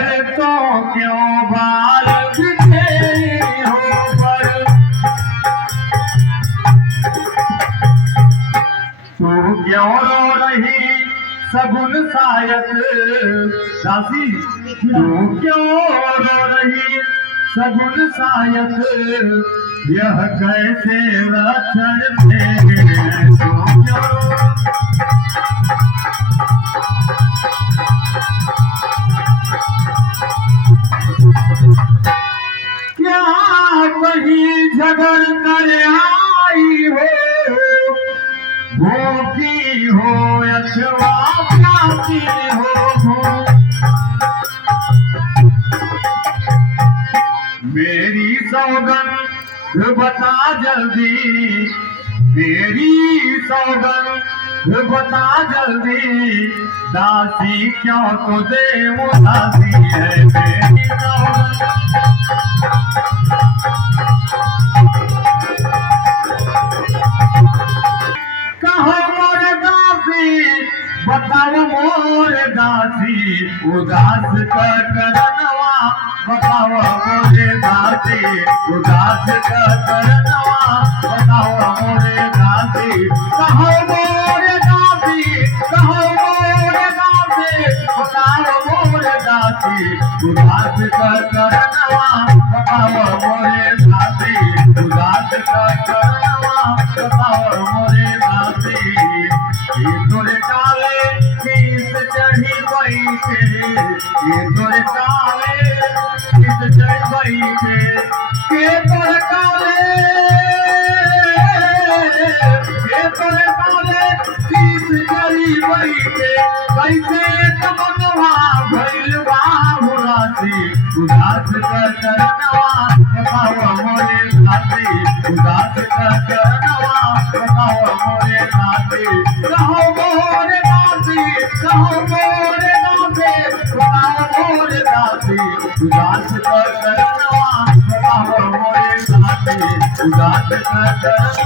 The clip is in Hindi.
घर तो क्यों बाल बिखेरी हो पर तू क्यों रो रही सगुन सायक दासी तू क्यों रो रही सगुन सायक यह कैसे लक्षण थे तू क्यों क्या कहीं झगड़ कर आई हो भूखी हो अथवा प्यासी हो मेरी सौगंध बता जल्दी मेरी सौगंध बता जल्दी दासी क्यों तुझे उदासी है मेरी सौगंध कहो मोर दासी बताओ मोर दासी उदास कर करनवा बताओ मोरे दासी उदास कर करनवा बताओ मोरे दासी कहो मोरे दासी कहो मोरे दासी बताओ मोरे दासी उदास कर करनवा बताओ मोरे दासी उदास कर करनवा बताओ मोरे दासी ये तोरे काले शीस चढ़ी बैठे ये तोरे काले शीस चढ़ी बैठे के तोरे काले शीस चढ़ी बैठे कैसे तमन्ना भइल बा उदासी उदास कर करनवा बताओ मोरे दासी उदास कर करनवा बताओ मोरे दासी कहो मोरे दासी कहो मोरे दासी बताओ मोरे दासी उदास कर करनवा बताओ मोरे दासी उदास कर करनवा